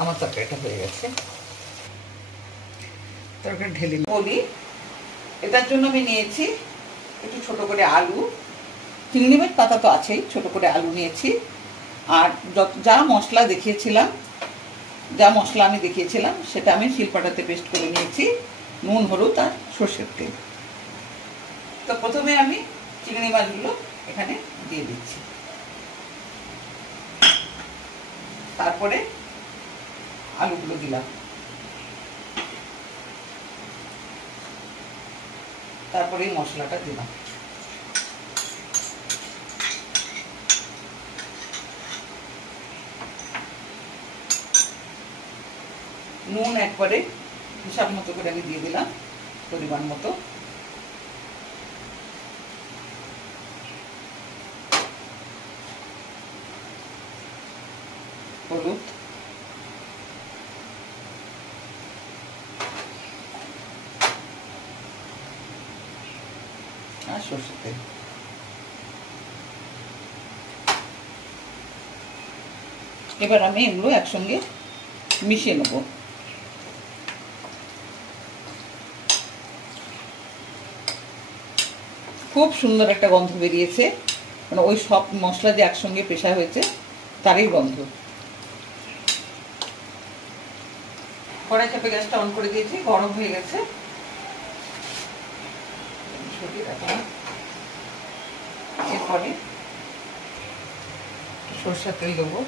আমার তরকারিটা হয়ে গেছে। তরকারি ঢেলে বলি, এটার জন্য আমি নিয়েছি একটু ছোট করে আলু, চিংড়ি মাছ পাতা তো আছেই, ছোট করে আলু নিয়েছি। আর যা মশলা আমি দেখিয়েছিলাম সেটা আমি শিলপাটাতে পেস্ট করে নিয়েছি, নুন, হলুদ আর সর্ষের তেল। তো প্রথমে আমি চিংড়ি মাছগুলো এখানে দিয়ে দিচ্ছি, তারপরে আলুগুলো দিলাম, তারপরে এই মশলাটা দিলাম। নুন একবারে হিসাব মতো করে আমি দিয়ে দিলাম, পরিমাণ মতো। হলুদ, আর সরষের তেল। এবার আমি এগুলো একসঙ্গে মিশিয়ে নেব। খুব সুন্দর একটা গন্ধ বেরিয়েছে, মানে ওই সব মশলা যে একসঙ্গে পেশা হয়েছে তারই গন্ধ। কড়াই চাপে গ্যাসটা অন করে দিয়েছি, গরম হয়ে গেছে। এরপরে সরষের তেল দেবো,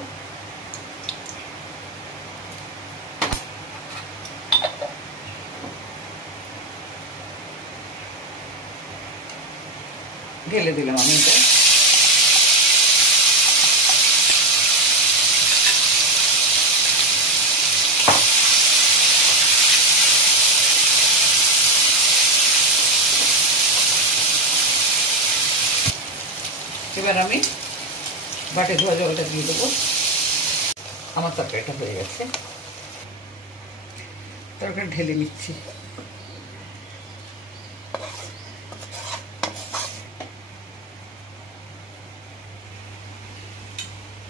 ঢেলে দিলাম আমি এটা। এবার আমি বাটে ধোয়া জলটা দিয়ে দেবো। আমার তরকারিটা হয়ে গেছে, তরকারি ঢেলে নিচ্ছি।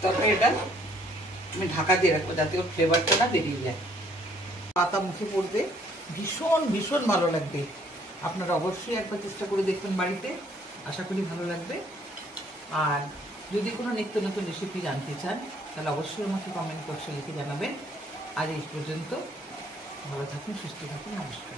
তরকারিটা আমি ঢাকা দিয়ে রাখবো যাতে ওর ফ্লেভারটা না বেরিয়ে যায়। পাতা মুখে পড়বে, ভীষণ ভীষণ ভালো লাগবে। আপনারা অবশ্যই একবার চেষ্টা করে দেখবেন বাড়িতে, আশা করি ভালো লাগবে। আর যদি কোনো নিত্য নতুন রেসিপি জানতে চান তাহলে অবশ্যই আমাকে কমেন্ট বক্সে লিখে জানাবেন। আজ এই পর্যন্ত, ভালো থাকুন, সুস্থ থাকুন, নমস্কার।